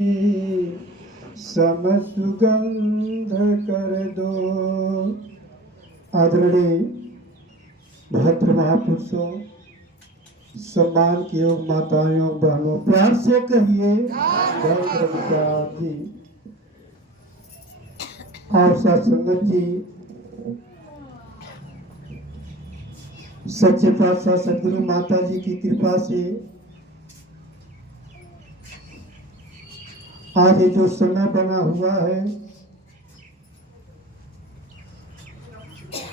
सम सुगंध कर दो। आदरणीय भद्र महापुरुषों, सम्मान की योग माताओं बहनों, प्यार से कहिए जी। और सत्संगत जी, सच्चे पातशाह सदगुरु माता जी की कृपा से आज ये जो समय बना हुआ है,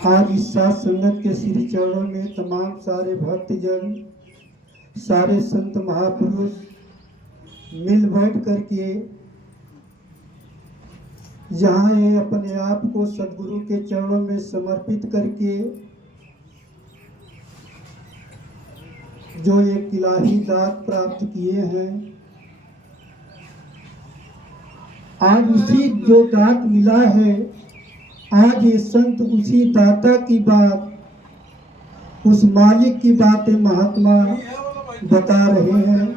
आज इस साथ संगत के श्री चरणों में तमाम सारे भक्तजन, सारे संत महापुरुष मिल बैठ करके जहाँ ये अपने आप को सदगुरु के चरणों में समर्पित करके जो एक इलाही दात प्राप्त किए हैं, आज उसी जो दात मिला है, आज ये संत उसी दाता की बात, उस मालिक की बातें महात्मा बता रहे हैं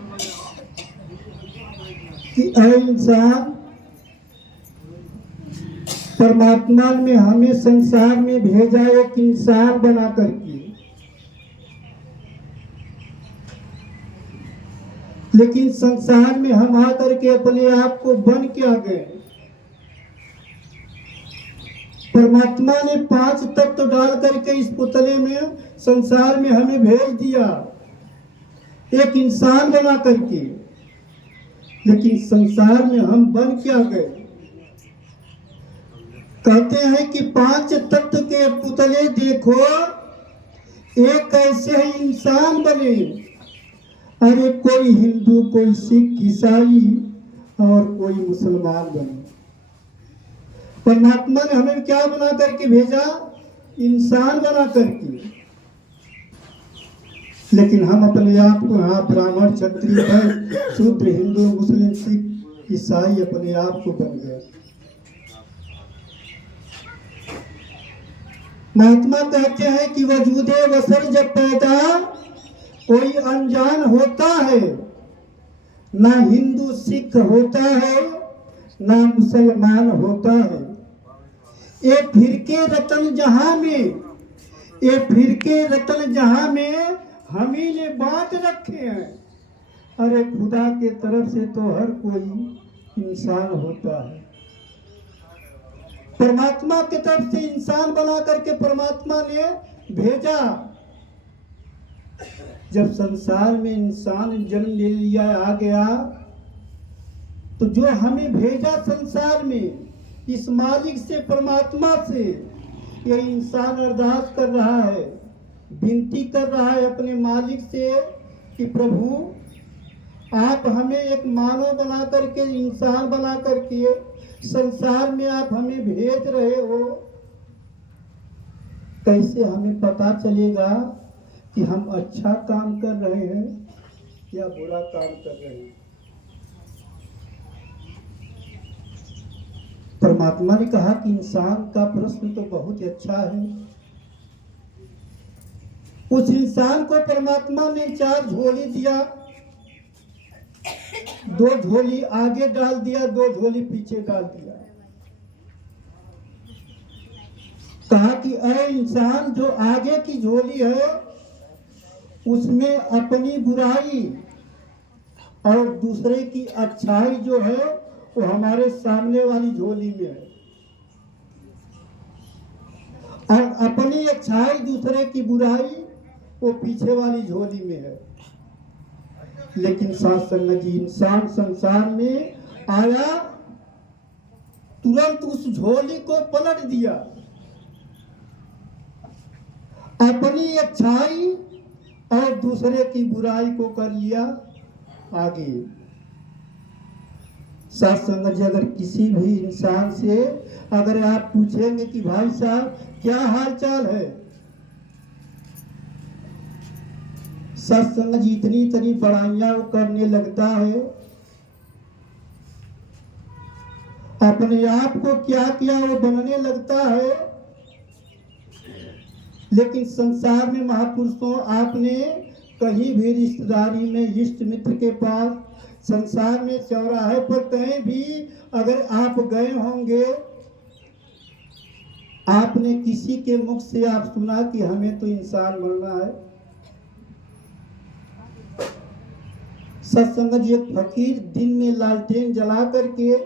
कि ऐ इंसान, परमात्मा ने हमें संसार में भेजा एक इंसान बना करके, लेकिन संसार में हम आकर के अपने आप को बन के आ गए। परमात्मा ने 5 तत्व डाल करके इस पुतले में संसार में हमें भेज दिया एक इंसान बना करके, लेकिन संसार में हम बन के आ गए। कहते हैं कि 5 तत्व के पुतले देखो, एक कैसे इंसान बने। अरे कोई हिंदू, कोई सिख, ईसाई और कोई मुसलमान बने। परमात्मा ने हमें क्या बना करके भेजा? इंसान बना करके। लेकिन हम अपने आप को यहाँ ब्राह्मण, क्षत्रिय, शूद्र, हिंदू, मुस्लिम, सिख, ईसाई अपने आप को बन गए। महात्मा कहते हैं कि वजूदे वसर जब पैदा कोई अनजान होता है, ना हिंदू सिख होता है, ना मुसलमान होता है। ये फिरके रतन जहां में, ये फिरके रतन जहां में हम ही ने बांट रखे हैं। अरे खुदा के तरफ से तो हर कोई इंसान होता है। परमात्मा की तरफ से इंसान बना करके परमात्मा ने भेजा। जब संसार में इंसान जन्म ले लिया, आ गया, तो जो हमें भेजा संसार में, इस मालिक से, परमात्मा से, ये इंसान अरदास कर रहा है, विनती कर रहा है अपने मालिक से कि प्रभु आप हमें एक मानव बना करके, इंसान बना करके संसार में आप हमें भेज रहे हो। कैसे हमें पता चलेगा कि हम अच्छा काम कर रहे हैं या बुरा काम कर रहे हैं? परमात्मा ने कहा कि इंसान का प्रश्न तो बहुत ही अच्छा है। उस इंसान को परमात्मा ने 4 झोली दिया, 2 झोली आगे डाल दिया, 2 झोली पीछे डाल दिया। कहा कि ऐ इंसान, जो आगे की झोली है उसमें अपनी बुराई और दूसरे की अच्छाई जो है वो हमारे सामने वाली झोली में है, और अपनी अच्छाई, दूसरे की बुराई वो पीछे वाली झोली में है। लेकिन साथ संगत जी, इंसान संसार में आया, तुरंत उस झोली को पलट दिया, अपनी अच्छाई और दूसरे की बुराई को कर लिया आगे। साथ संगत जी, अगर किसी भी इंसान से अगर आप पूछेंगे कि भाई साहब क्या हाल चाल है, साथ संगत जी इतनी इतनी बड़ाइयां वो करने लगता है, अपने आप को क्या क्या वो बनने लगता है। लेकिन संसार में महापुरुषों, आपने कहीं भी रिश्तेदारी में, इष्ट मित्र के पास संसार में चौराहे पर कहीं भी अगर आप गए होंगे, आपने किसी के मुख से आप सुना कि हमें तो इंसान बनना है। सत्संग जी, एक फकीर दिन में लालटेन जला करके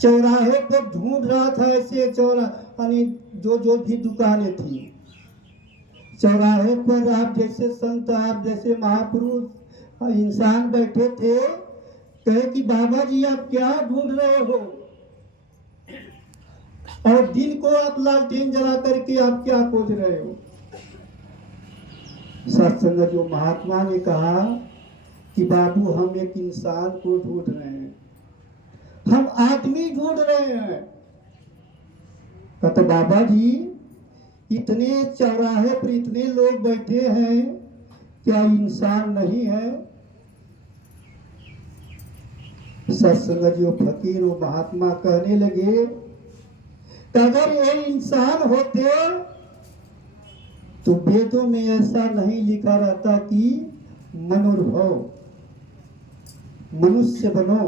चौराहे पर ढूंढ रहा था। ऐसे यानी जो भी दुकानें थी चौराहे पर, आप जैसे संत, आप जैसे महापुरुष इंसान बैठे थे। कहे कि बाबा जी आप क्या ढूंढ रहे हो, और दिन को आप लालटेन जला करके आप क्या खोज रहे हो। सत्संग जो महात्मा ने कहा कि बाबू हम एक इंसान को ढूंढ रहे हैं, हम आदमी ढूंढ रहे हैं। कहते बाबा जी इतने चौराहे पर इतने लोग बैठे हैं, क्या इंसान नहीं है। सत्संग जो फकीर वो महात्मा कहने लगे कि अगर ये इंसान होते तो वेदों में ऐसा नहीं लिखा रहता कि मनोर्भव मनुष्य बनो।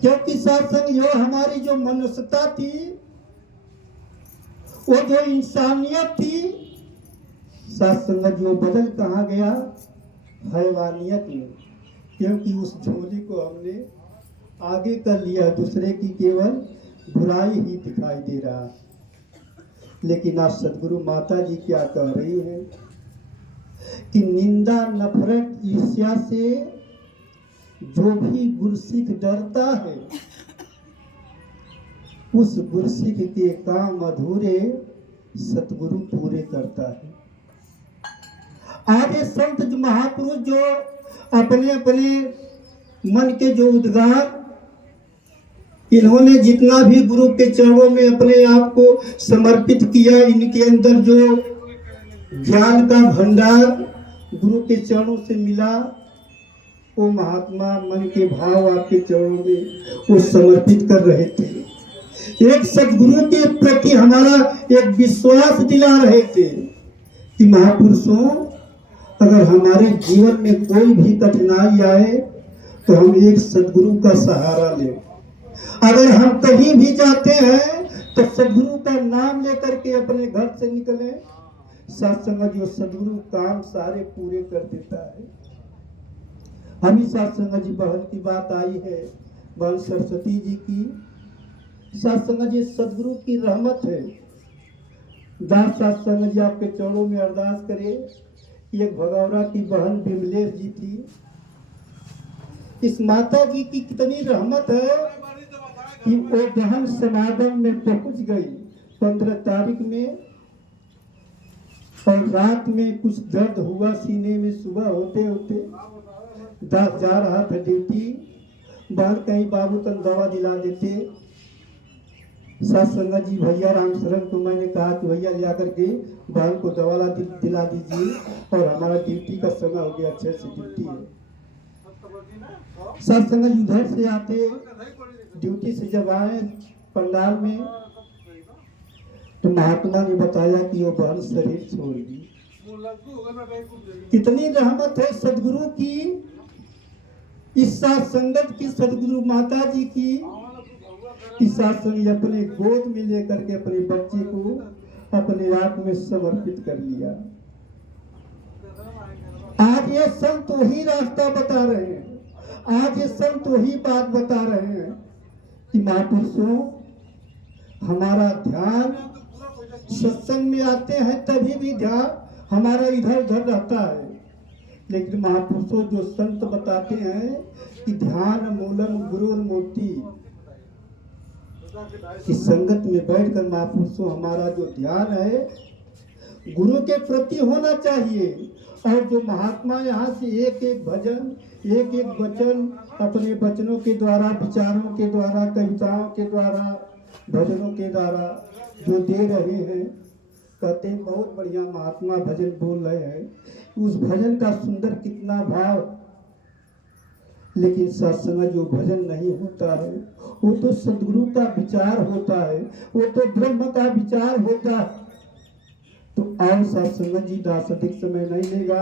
क्योंकि सत्संग जो हमारी जो मनुष्यता थी, वो जो इंसानियत थी, सत्संग जो बदल कहाँ गया, हैवानियत में। क्योंकि उस झोली को हमने आगे कर लिया, दूसरे की केवल बुराई ही दिखाई दे रहा। लेकिन आज सदगुरु माता जी क्या कह रही है कि निंदा, नफरत, ईर्ष्या से जो भी गुरसिख डरता है, उस गुरसिख के काम अधूरे सतगुरु पूरे करता है। आगे संत जो महापुरुष जो अपने अपने मन के जो उद्गार, इन्होंने जितना भी गुरु के चरणों में अपने आप को समर्पित किया, इनके अंदर जो ज्ञान का भंडार गुरु के चरणों से मिला, वो महात्मा मन के भाव आपके चरणों में वो समर्पित कर रहे थे। एक सदगुरु के प्रति हमारा एक विश्वास दिला रहे थे कि महापुरुषों अगर हमारे जीवन में कोई भी कठिनाई आए तो हम एक सदगुरु का सहारा लें। अगर हम कहीं भी जाते हैं तो सदगुरु का नाम लेकर के अपने घर से निकले। सत्संग जो सदगुरु काम सारे पूरे कर देता है। अभी सत्संग जी बहन की बात आई है, बहन सरस्वती जी की। सत्संग जी सदगुरु की रहमत है। दास सत्संग जी आपके चरणों में अरदास करे। एक भगौरा की बहन बिमलेश जी थी। इस माता जी की कितनी रहमत है कि वो बहन समागम में पहुंच गई 15 तारीख में, और रात में कुछ दर्द हुआ सीने में। सुबह होते होते दास जा रहा था ड्यूटी, बहन कहीं बाबू तक दवा दिला देते। सत्संग जी भैया राम शरण को मैंने कहा कि भैया ले आकर के बहन को दवा दिला दीजिए, और हमारा ड्यूटी का समय हो गया, अच्छे से ड्यूटी है। सत्संग जी उधर से आते, ड्यूटी से जब आए पंडाल में, तो महात्मा ने बताया कि वो बहन शरीर छोड़ दी। कितनी रहमत है सदगुरु की, इस साथ संगत की, सदगुरु माता जी की। इस सत्संग अपने गोद में लेकर के अपने बच्चे को अपने आप में समर्पित कर लिया। आज ये संत वही रास्ता बता रहे हैं, आज ये संत वही बात बता रहे हैं कि महापुरुषों हमारा ध्यान सत्संग में आते हैं तभी भी ध्यान हमारा इधर उधर रहता है। लेकिन महापुरुषों जो संत बताते हैं कि ध्यान मूलम गुरुर मूर्ति, कि संगत में बैठकर महापुरुषों हमारा जो ध्यान है गुरु के प्रति होना चाहिए। और जो महात्मा यहाँ से एक एक भजन, एक एक वचन अपने वचनों के द्वारा, विचारों के द्वारा, कविताओं के द्वारा, भजनों के द्वारा जो दे रहे हैं, कहते हैं बहुत बढ़िया महात्मा भजन बोल रहे हैं। उस भजन का सुंदर कितना भाव। लेकिन सत्संग जो भजन नहीं होता है वो तो सदगुरु का विचार होता है, वो तो ब्रह्म का विचार होता है। तो आज सत्संग जी दास अधिक समय नहीं लेगा।